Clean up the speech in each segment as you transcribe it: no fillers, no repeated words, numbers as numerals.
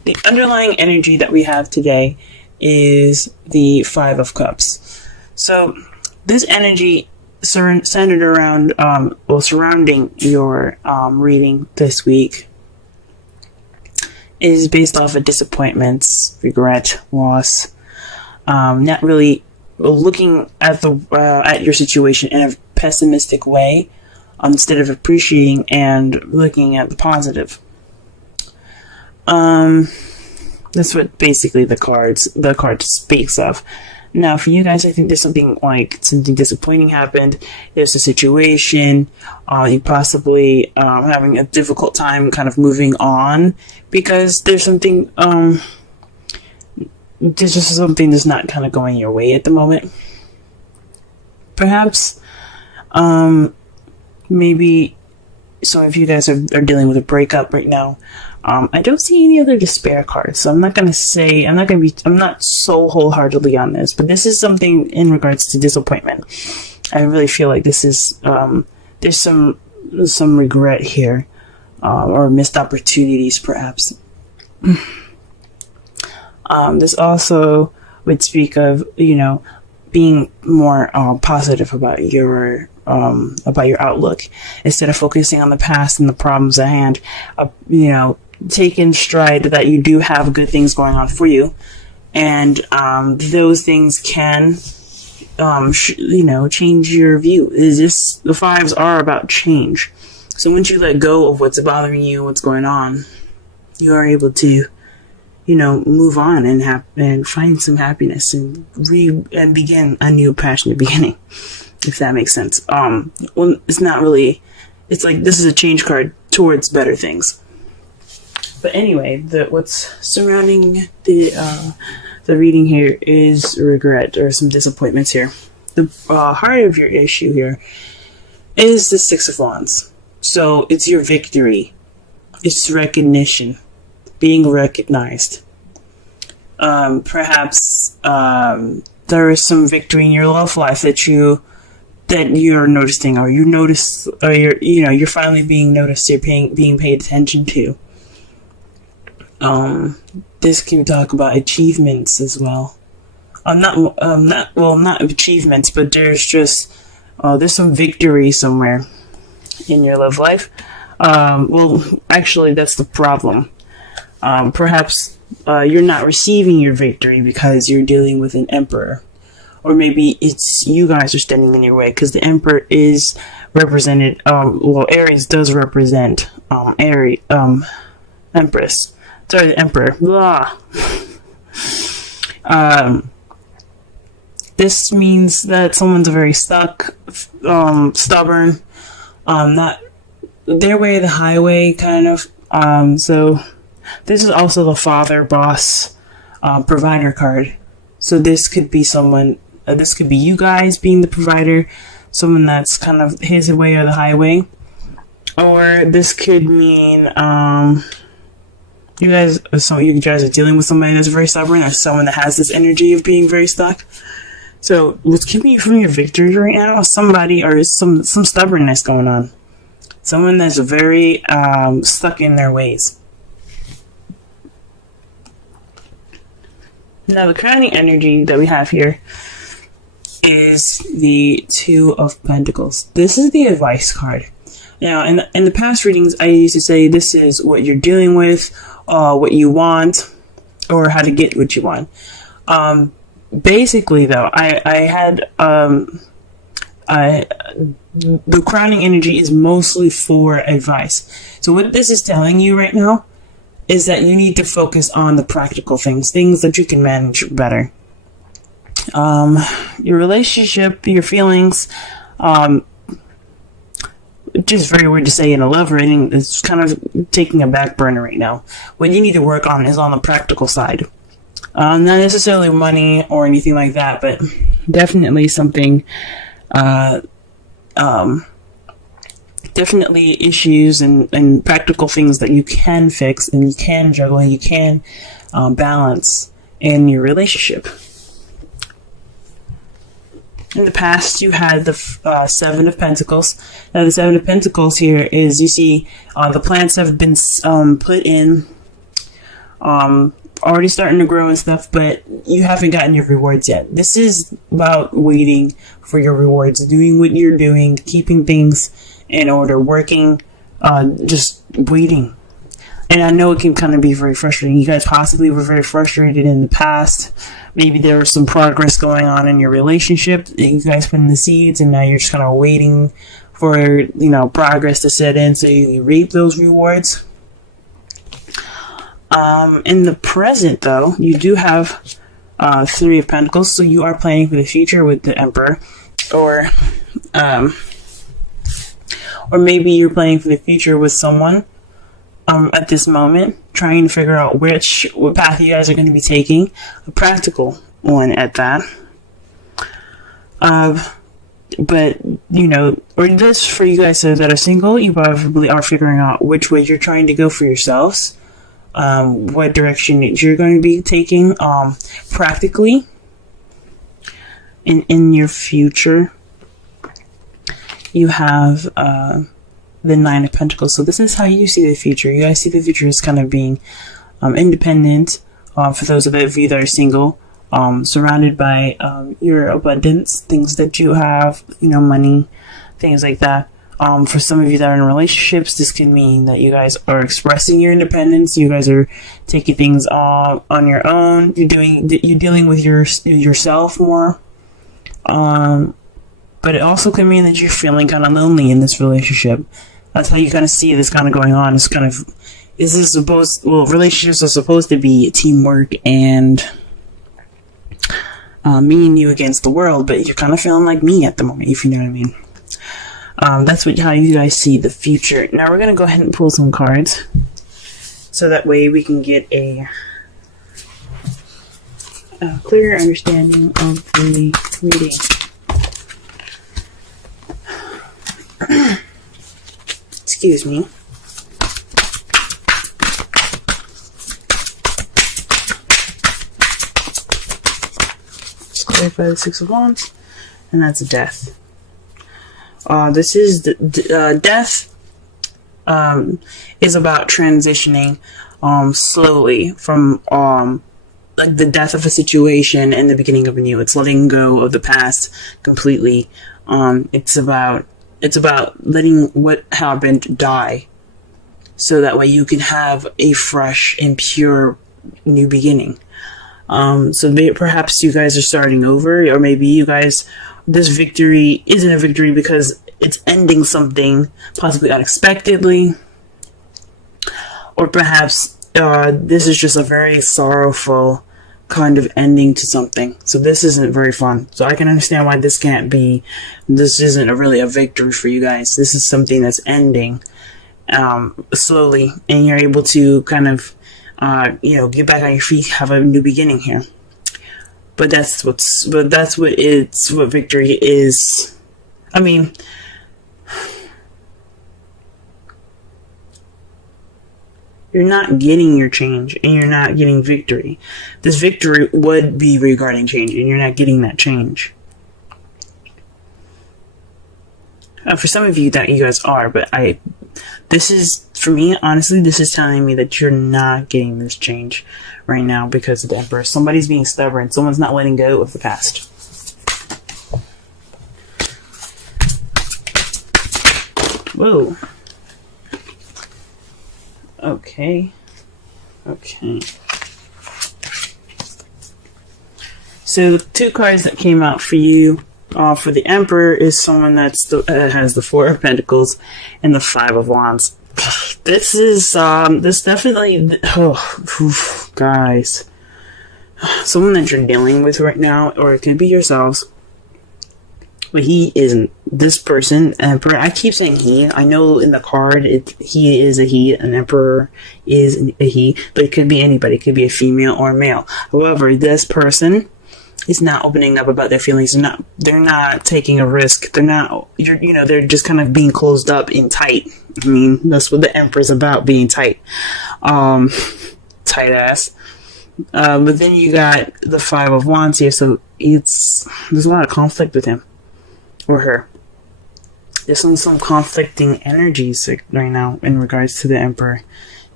the underlying energy that we have today is the Five of Cups. So this energy centered around, surrounding your reading this week is based off of disappointments, regret, loss, not really looking at at your situation in a pessimistic way, instead of appreciating and looking at the positive. That's what basically the card speaks of. Now, for you guys, I think there's something disappointing happened. There's a situation, you possibly having a difficult time kind of moving on because there's something, there's just something that's not kind of going your way at the moment. Perhaps, maybe some of you guys are dealing with a breakup right now. I don't see any other despair cards, so I'm not so wholeheartedly on this, but this is something in regards to disappointment. I really feel like this is, there's some regret here, or missed opportunities perhaps. This also would speak of, being more positive about your outlook instead of focusing on the past and the problems at hand. Take in stride that you do have good things going on for you, and those things can, change your view. The fives are about change. So once you let go of what's bothering you, what's going on, you are able to, move on and find some happiness and begin a new passionate beginning, if that makes sense. Well, it's not really. It's like this is a change card towards better things. But anyway, what's surrounding the reading here is regret or some disappointments here. The heart of your issue here is the Six of Wands. So it's your victory. It's recognition. Being recognized. Perhaps there is some victory in your love life that you're noticing, or you're finally being noticed. You're being paid attention to. This can talk about achievements as well. Not achievements, but there's just there's some victory somewhere in your love life. Actually, that's the problem. Perhaps you're not receiving your victory because you're dealing with an emperor. Or maybe it's you guys are standing in your way, because the emperor is represented, Aries does represent Empress. Sorry, the emperor. Blah. This means that someone's very stuck, stubborn, not their way of the highway, kind of. So this is also the father, boss, provider card. So this could be someone, this could be you guys being the provider, someone that's kind of his way or the highway. Or this could mean, you guys are dealing with somebody that's very stubborn, or someone that has this energy of being very stuck. So what's keeping you from your victory right now is somebody or some stubbornness going on. Someone that's very stuck in their ways. Now the crowning energy that we have here is the Two of Pentacles. This is the advice card. Now, in the past readings, I used to say this is what you're dealing with, what you want, or how to get what you want. Basically, though, the crowning energy is mostly for advice. So what this is telling you right now is that you need to focus on the practical things that you can manage better. Your relationship, your feelings, just very weird to say in a love reading, it's kind of taking a back burner right now. What you need to work on is on the practical side. Not necessarily money or anything like that, but definitely something, definitely issues and practical things that you can fix and you can juggle and you can balance in your relationship. In the past, you had the Seven of Pentacles. Now, the Seven of Pentacles here is, you see, the plants have been put in already starting to grow and stuff, but you haven't gotten your rewards yet. This is about waiting for your rewards, doing what you're doing, keeping things in order, working, just waiting. And I know it can kind of be very frustrating. You guys possibly were very frustrated in the past. Maybe there was some progress going on in your relationship. You guys put in the seeds, and now you're just kind of waiting for, progress to set in so you reap those rewards. In the present, though, you do have Three of Pentacles, so you are planning for the future with the Emperor, or maybe you're planning for the future with someone at this moment, trying to figure out what path you guys are going to be taking, a practical one at that. But, or this for you guys that are single, you probably are figuring out which way you're trying to go for yourselves. What direction you're going to be taking practically in your future. You have the Nine of Pentacles. So this is how you see the future. You guys see the future as kind of being independent, for those of you that are single, surrounded by your abundance, things that you have, money, things like that. For some of you that are in relationships, this can mean that you guys are expressing your independence. You guys are taking things on your own. You're dealing with yourself more. But it also can mean that you're feeling kind of lonely in this relationship. That's how you kind of see this kind of going on. It's kind of, relationships are supposed to be teamwork and me and you against the world, but you're kind of feeling like me at the moment, if you know what I mean. That's how you guys see the future. Now we're going to go ahead and pull some cards, so that way we can get a clearer understanding of the reading. Excuse me. Just clarify the Six of Wands, and that's Death. This is death. Is about transitioning slowly from like the death of a situation and the beginning of a new. It's letting go of the past completely. It's about letting what happened die, so that way you can have a fresh and pure new beginning. So perhaps you guys are starting over, or maybe you guys, this victory isn't a victory because it's ending something possibly unexpectedly, or perhaps this is just a very sorrowful kind of ending to something. So this isn't very fun. So I can understand why this isn't really a victory for you guys. This is something that's ending slowly, and you're able to kind of get back on your feet, have a new beginning here. But that's what victory is. I mean, you're not getting your change, and you're not getting victory. This victory would be regarding change, and you're not getting that change. For some of you that you guys are, but this is, for me, honestly, this is telling me that you're not getting this change right now because of the Emperor. Somebody's being stubborn. Someone's not letting go of the past. Whoa. Okay. So the two cards that came out for you, for the Emperor, is someone that has the Four of Pentacles and the Five of Wands. This is this definitely, guys, someone that you're dealing with right now, or it could be yourselves. But he isn't. This person, Emperor, I keep saying he. I know in the card, he is a he. An Emperor is a he. But it could be anybody. It could be a female or a male. However, this person is not opening up about their feelings. They're not taking a risk. They're just kind of being closed up and tight. I mean, that's what the Emperor's about, being tight. Tight ass. But then you got the Five of Wands here, so there's a lot of conflict with him. Or her. There's some conflicting energies right now in regards to the Emperor.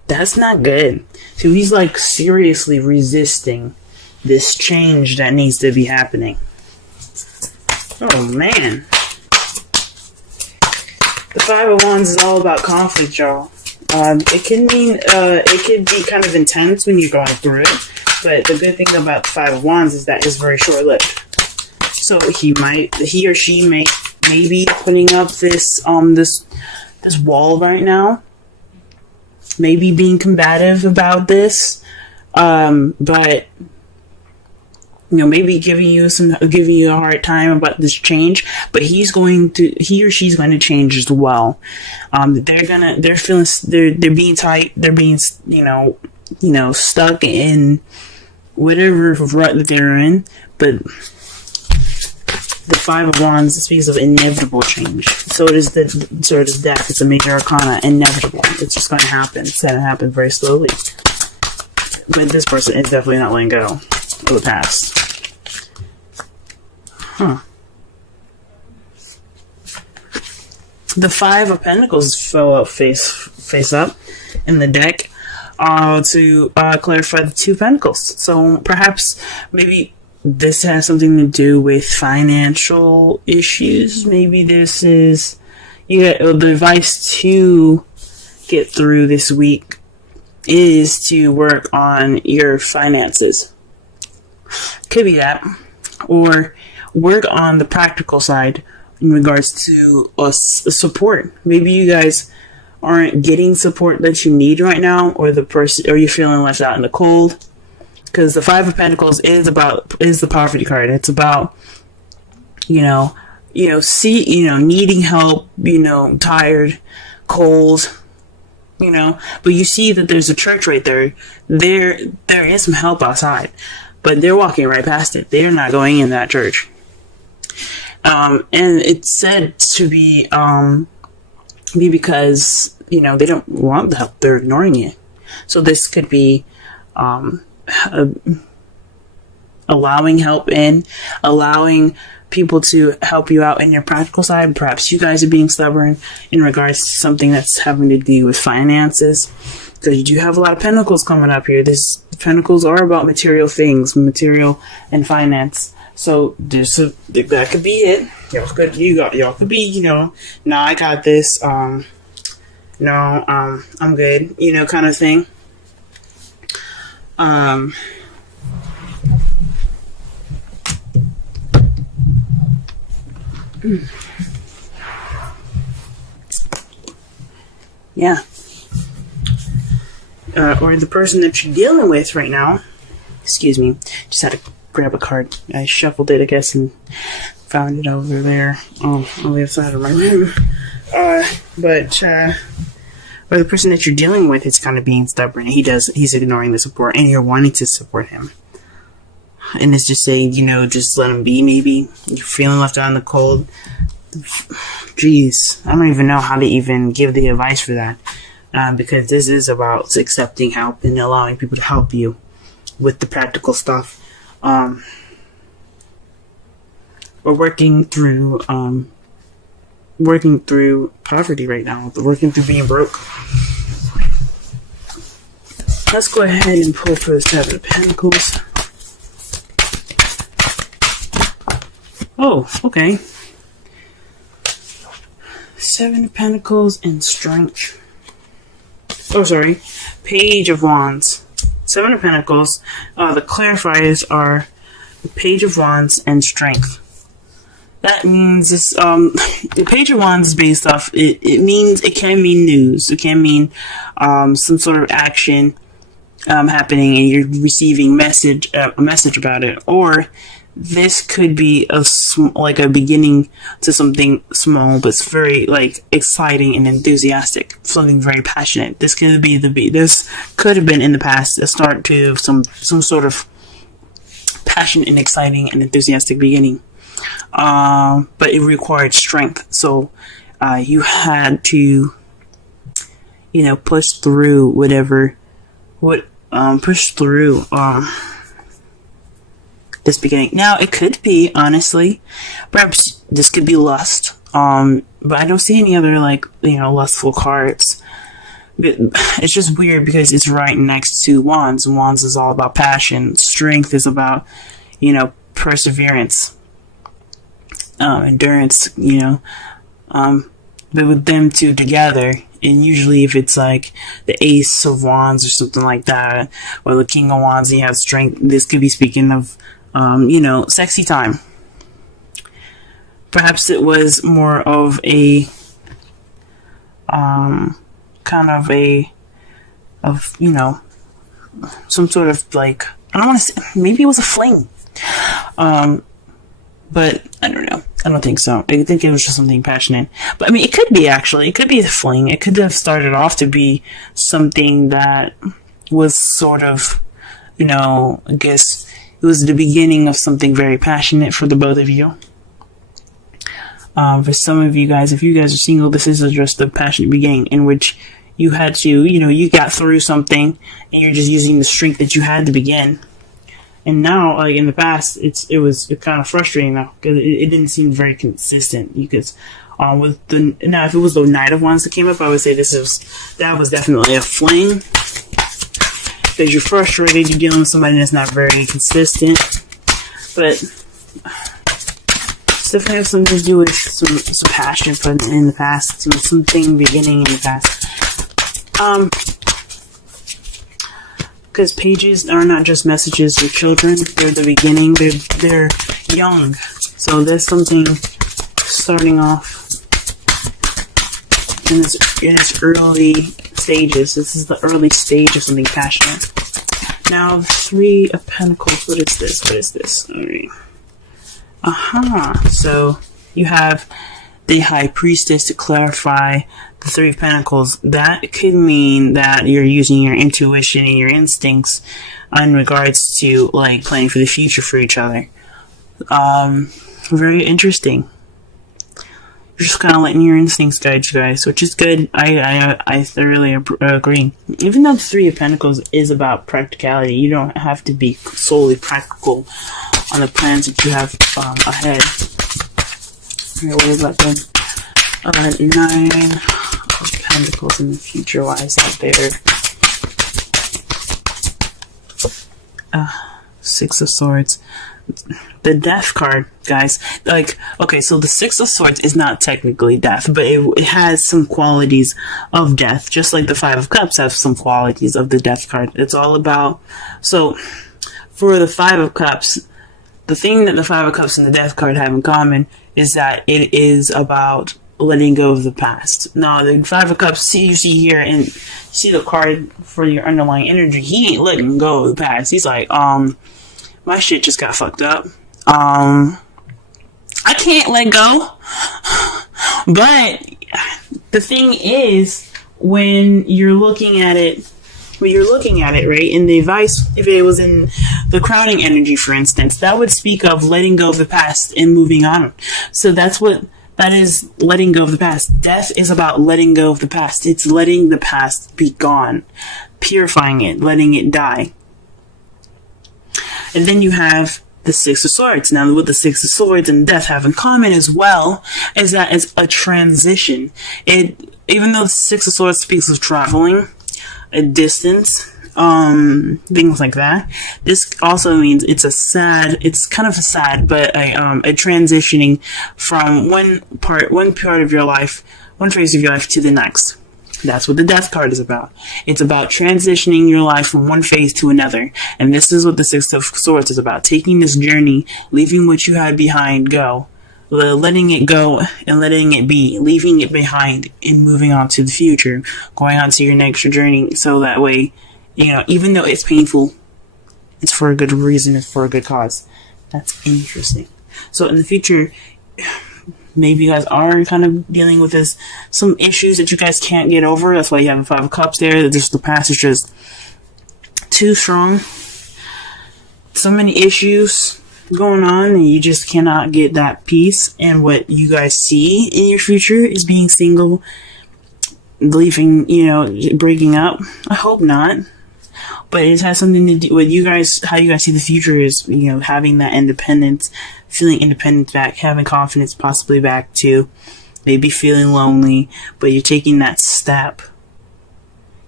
That's not good. So he's like seriously resisting this change that needs to be happening. Oh man. The Five of Wands is all about conflict, y'all. It could be kind of intense when you're going through it, but the good thing about the Five of Wands is that it's very short-lived. So he or she may be putting up this wall right now, maybe being combative about this, but maybe giving you a hard time about this change, but he or she's going to change as well. They're being tight, they're being, stuck in whatever rut that they're in, but the Five of Wands speaks of inevitable change. So does death. It's a major arcana, inevitable. It's just going to happen. It's going to happen very slowly. But this person is definitely not letting go of the past. The Five of Pentacles fell out face up in the deck to clarify the Two of Pentacles. So perhaps maybe this has something to do with financial issues. Maybe this is the advice to get through this week is to work on your finances. Could be that, or work on the practical side in regards to support. Maybe you guys aren't getting support that you need right now, or you're feeling left out in the cold. Because the Five of Pentacles is the poverty card. It's about needing help, tired, cold, but you see that there's a church right there. There is some help outside, but they're walking right past it. They're not going in that church. And it's said to be because, they don't want the help. They're ignoring it. So this could be, allowing help in, allowing people to help you out in your practical side. Perhaps you guys are being stubborn in regards to something that's having to do with finances, because you do have a lot of pentacles coming up here. Pentacles are about material things, material and finance. So that could be it. Y'all could be, no, I got this. I'm good, kind of thing. Yeah. Or the person that you're dealing with right now. Excuse me. Just had to grab a card. I shuffled it, I guess, and found it over there on the other side of my room. Or the person that you're dealing with is kind of being stubborn. He's ignoring the support, and you're wanting to support him. And it's just saying, just let him be, maybe. You're feeling left out in the cold. Jeez, I don't even know how to even give the advice for that. Because this is about accepting help and allowing people to help you with the practical stuff. We're working through poverty right now. Working through being broke. Let's go ahead and pull for the Seven of Pentacles. Oh, okay. Seven of Pentacles and Strength. Oh, sorry. Page of Wands. Seven of Pentacles. The clarifiers are the Page of Wands and Strength. That means this, the Page of Wands is based off, it can mean news. It can mean some sort of action happening and you're receiving a message about it. Or this could be like a beginning to something small, but it's very exciting and enthusiastic, something very passionate. This could have been in the past a start to some sort of passionate and exciting and enthusiastic beginning. But it required strength. So you had to, push through push through this beginning. Now, it could be, honestly, perhaps this could be lust, but I don't see any other, lustful cards. it's just weird because it's right next to Wands. Wands is all about passion. Strength is about, perseverance, endurance, but with them two together, and usually if it's like the Ace of Wands or something like that, or the King of Wands, and you have strength, this could be speaking of, sexy time. Perhaps it was more of a, some sort of like, I don't want to say, maybe it was a fling. But I don't know. I don't think so. I think it was just something passionate. But I mean, it could be actually. It could be a fling. It could have started off to be something that was sort of, I guess it was the beginning of something very passionate for the both of you. For some of you guys, if you guys are single, this is just a passionate beginning in which you had to, you got through something and you're just using the strength that you had to begin. And now, like in the past, it was kind of frustrating now because it didn't seem very consistent. Because if it was the Knight of Wands that came up, I would say that was definitely a fling. Because you're frustrated, you're dealing with somebody that's not very consistent. But it's definitely have something to do with some passion in the past, something beginning in the past. Because pages are not just messages for children, they're the beginning, they're young. So there's something starting off in its early stages. This is the early stage of something passionate. Now, Three of Pentacles, what is this? Alright. So you have the High Priestess to clarify the Three of Pentacles. That could mean that you're using your intuition and your instincts in regards to like planning for the future for each other. Very interesting. You're just kind of letting your instincts guide you guys, which is good. I thoroughly agree. Even though the Three of Pentacles is about practicality, you don't have to be solely practical on the plans that you have ahead. Alright, what about them? Nine of Pentacles in the future. Why is that there? Six of Swords. The Death card, guys. Like, okay, so the Six of Swords is not technically death, but it has some qualities of death, just like the Five of Cups have some qualities of the Death card. It's all about, so for the Five of Cups, the thing that the Five of Cups and the Death card have in common is that it is about letting go of the past. Now, the Five of Cups, you see here, and see the card for your underlying energy, he ain't letting go of the past. He's like, my shit just got fucked up. I can't let go. But the thing is, when you're looking at it, right, in the advice, if it was in the crowning energy, for instance, that would speak of letting go of the past and moving on. So that is letting go of the past. Death is about letting go of the past. It's letting the past be gone, purifying it, letting it die. And then you have the Six of Swords. Now, what the Six of Swords and Death have in common as well is that it's a transition. Even though the Six of Swords speaks of traveling, a distance, things like that, this also means it's kind of a sad, but a transitioning from one part of your life, one phase of your life to the next. That's what the Death card is about. It's about transitioning your life from one phase to another. And this is what the Six of Swords is about. Taking this journey, leaving what you had behind go. Letting it go and letting it be. Leaving it behind and moving on to the future. Going on to your next journey. So that way, even though it's painful, it's for a good reason. It's for a good cause. That's interesting. So in the future, maybe you guys are kind of dealing with some issues that you guys can't get over. That's why you have the Five of Cups there. Just the past is just too strong. So many issues going on, and you just cannot get that peace. And what you guys see in your future is being single, leaving, breaking up. I hope not. But it has something to do with you guys, how you guys see the future is, having that independence, feeling independent back, having confidence possibly back too, maybe feeling lonely, but you're taking that step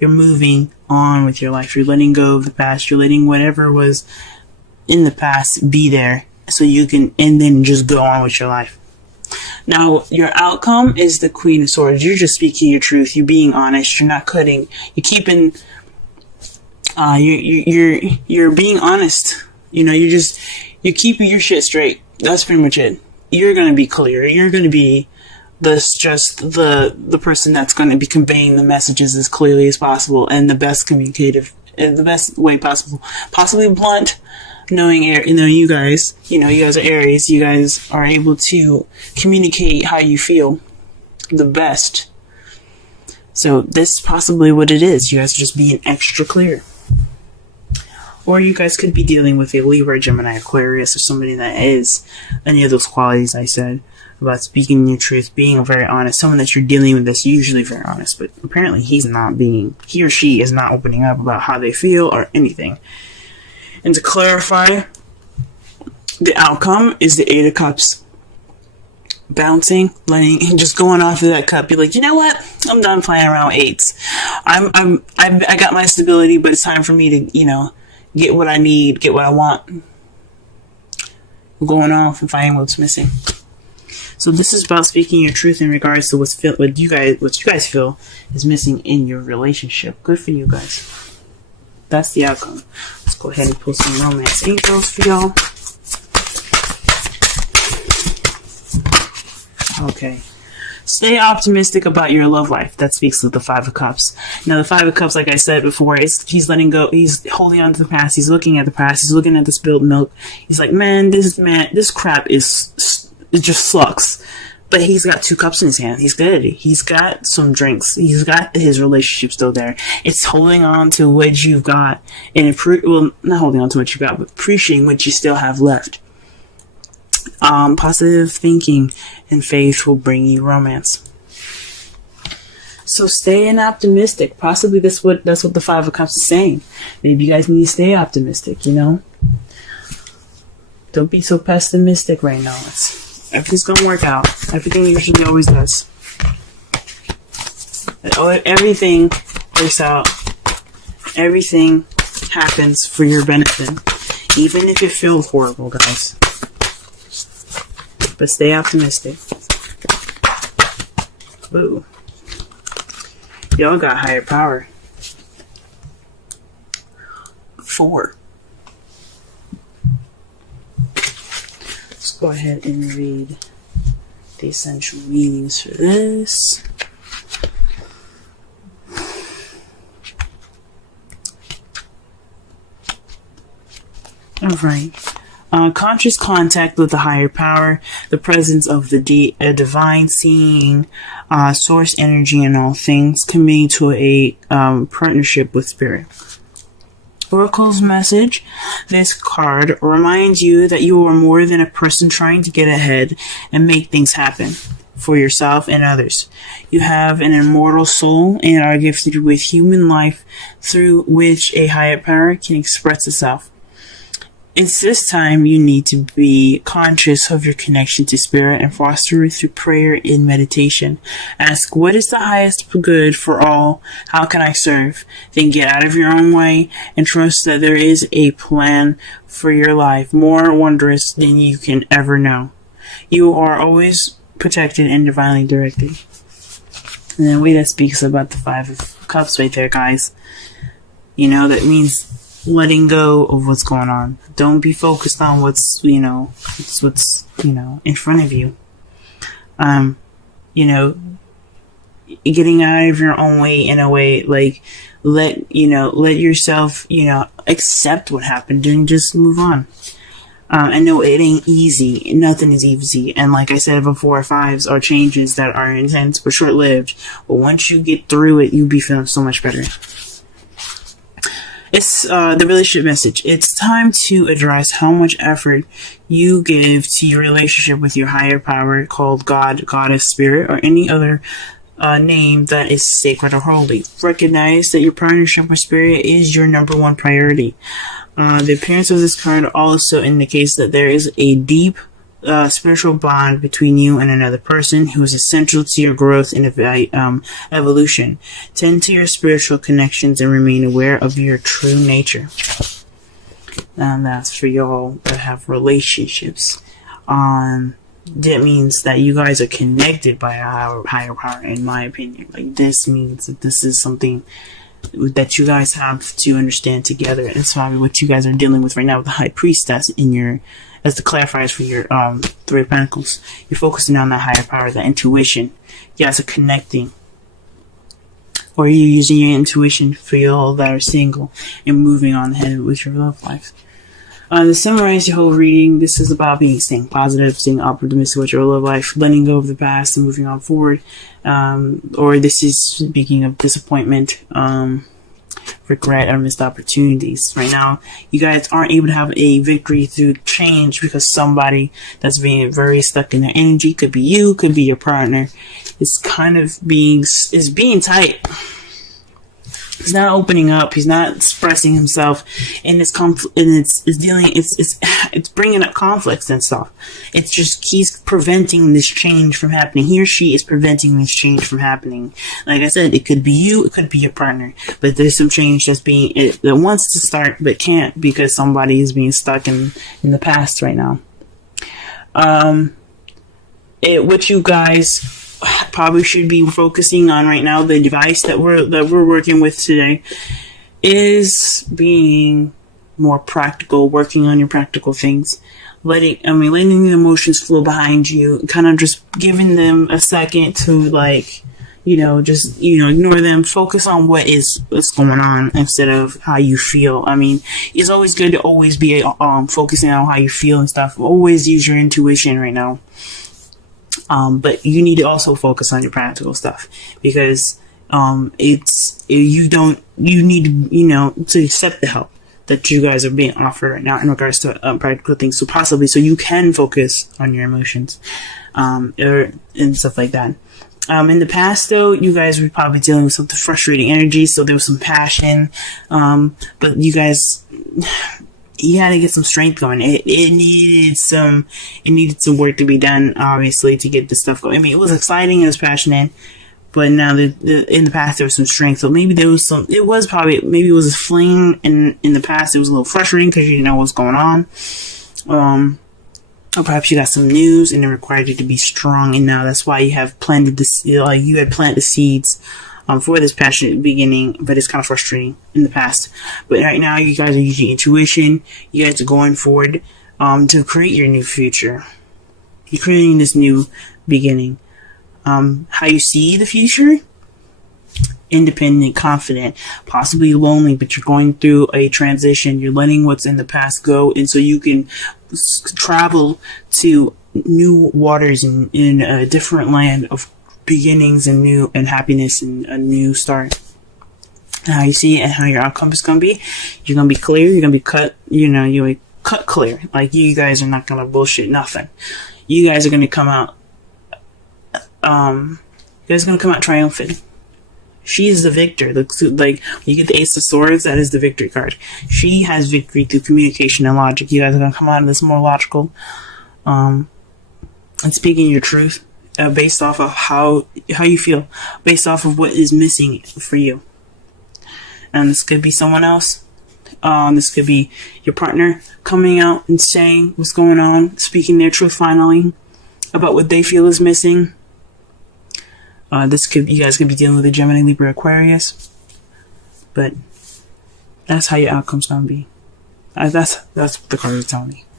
You're moving on with your life. You're letting go of the past. You're letting whatever was in the past be there so you can, and then just go on with your life. Now, your outcome is the Queen of Swords. You're just speaking your truth. You're being honest. You're not cutting. You're keeping, you're being honest. You know, you're keeping your shit straight. That's pretty much it. You're going to be clear. You're going to be the person that's going to be conveying the messages as clearly as possible and the best communicative, the best way possible. Possibly blunt, knowing you guys are Aries. You guys are able to communicate how you feel the best. So this is possibly what it is. You guys are just being extra clear. Or you guys could be dealing with a Libra, Gemini, Aquarius, or somebody that is any of those qualities I said about speaking your truth, being very honest. Someone that you're dealing with that's usually very honest, but apparently he or she is not opening up about how they feel or anything. And to clarify, the outcome is the Eight of Cups. Bouncing, and just going off of that cup. You're like, you know what? I'm done playing around with eights. I got my stability, but it's time for me to, get what I need, get what I want. I'm going off and finding what's missing. So this is about speaking your truth in regards to what you guys feel is missing in your relationship. Good for you guys. That's the outcome. Let's go ahead and pull some romance angels for y'all. Okay. Stay optimistic about your love life. That speaks of the Five of Cups. Now, the Five of Cups, like I said before, he's letting go. He's holding on to the past. He's looking at the past. He's looking at the spilled milk. He's like, this crap it just sucks. But he's got 2 cups in his hand. He's good. He's got some drinks. He's got his relationship still there. It's holding on to what you've got. And not holding on to what you got, but appreciating what you still have left. Positive thinking and faith will bring you romance. So staying optimistic. Possibly that's what the Five of Cups is saying. Maybe you guys need to stay optimistic, Don't be so pessimistic right now. Everything's gonna work out. Everything usually always does. Everything works out. Everything happens for your benefit. Even if it feels horrible, guys. But stay optimistic. Ooh. Y'all got higher power. 4. Let's go ahead and read the essential meanings for this. Alright. Conscious contact with the higher power, the presence of the divine, seeing source energy in all things, committing to a partnership with spirit. Oracle's message. This card reminds you that you are more than a person trying to get ahead and make things happen for yourself and others. You have an immortal soul and are gifted with human life through which a higher power can express itself. It's this time you need to be conscious of your connection to spirit and foster it through prayer and meditation. Ask, what is the highest good for all? How can I serve? Then get out of your own way and trust that there is a plan for your life more wondrous than you can ever know. You are always protected and divinely directed. And the way that speaks about the Five of Cups right there, guys. That means letting go of what's going on. Don't be focused on what's in front of you. Getting out of your own way in a way, like, let yourself, accept what happened and just move on. I know it ain't easy. Nothing is easy. And like I said before, 5s are changes that are intense but short-lived. But once you get through it, you'll be feeling so much better. It's the relationship message. It's time to address how much effort you give to your relationship with your higher power, called God, Goddess, Spirit, or any other name that is sacred or holy. Recognize that your partnership with Spirit is your number 1 priority. The appearance of this card also indicates that there is a deep spiritual bond between you and another person who is essential to your growth and evolution. Tend to your spiritual connections and remain aware of your true nature. And that's for y'all that have relationships. That means that you guys are connected by a higher power, in my opinion. Like, this means that this is something that you guys have to understand together. And it's probably what you guys are dealing with right now with the High Priestess in your, as the clarifiers for your Three of Pentacles. You're focusing on that higher power, that intuition. You guys are connecting. Or you're using your intuition for y'all that are single and moving on ahead with your love life. To summarize your whole reading, this is about staying positive, staying optimistic with your love life, letting go of the past and moving on forward. Or this is speaking of disappointment, regret, or missed opportunities. Right now, you guys aren't able to have a victory through change because somebody that's being very stuck in their energy, could be you, could be your partner, is kind of being tight. He's not opening up. He's not expressing himself, and it's bringing up conflicts and stuff. It's just he's preventing this change from happening. He or she is preventing this change from happening. Like I said, it could be you, it could be your partner, but there's some change that wants to start but can't because somebody is being stuck in the past right now. What you guys probably should be focusing on right now, the device that we're working with today, is being more practical, working on your practical things, letting the emotions flow behind you, kind of just giving them a second to ignore them, focus on what's going on instead of how you feel. It's always good to always be focusing on how you feel and stuff. Always use your intuition right now. But you need to also focus on your practical stuff because you need to accept the help that you guys are being offered right now in regards to practical things. So you can focus on your emotions and stuff like that. In the past, though, you guys were probably dealing with some frustrating energy, so there was some passion. But you guys, you had to get some strength going. It needed some work to be done, obviously, to get this stuff going. It was exciting, it was passionate, but now in the past there was some strength. So maybe maybe it was a fling, and in the past it was a little frustrating because you didn't know what's going on. Or perhaps you got some news and it required you to be strong, and now that's why you have planted you had planted the seeds for this passionate beginning, but it's kind of frustrating in the past. But right now, you guys are using intuition. You guys are going forward to create your new future. You're creating this new beginning. How you see the future? Independent, confident, possibly lonely, but you're going through a transition. You're letting what's in the past go, and so you can travel to new waters in a different land of beginnings and happiness and a new start. And how you see it and how your outcome is going to be, you're going to be clear, you're going to be cut, you're cut clear. Like, you guys are not going to bullshit nothing. You guys are going to come out, triumphant. She is the victor. Like, you get the Ace of Swords, that is the victory card. She has victory through communication and logic. You guys are going to come out of this more logical, and speaking your truth. Based off of how you feel, based off of what is missing for you. And this could be someone else. This could be your partner coming out and saying what's going on, speaking their truth finally about what they feel is missing. You guys could be dealing with a Gemini, Libra, Aquarius. But that's how your outcome's gonna be. That's what the cards are telling me.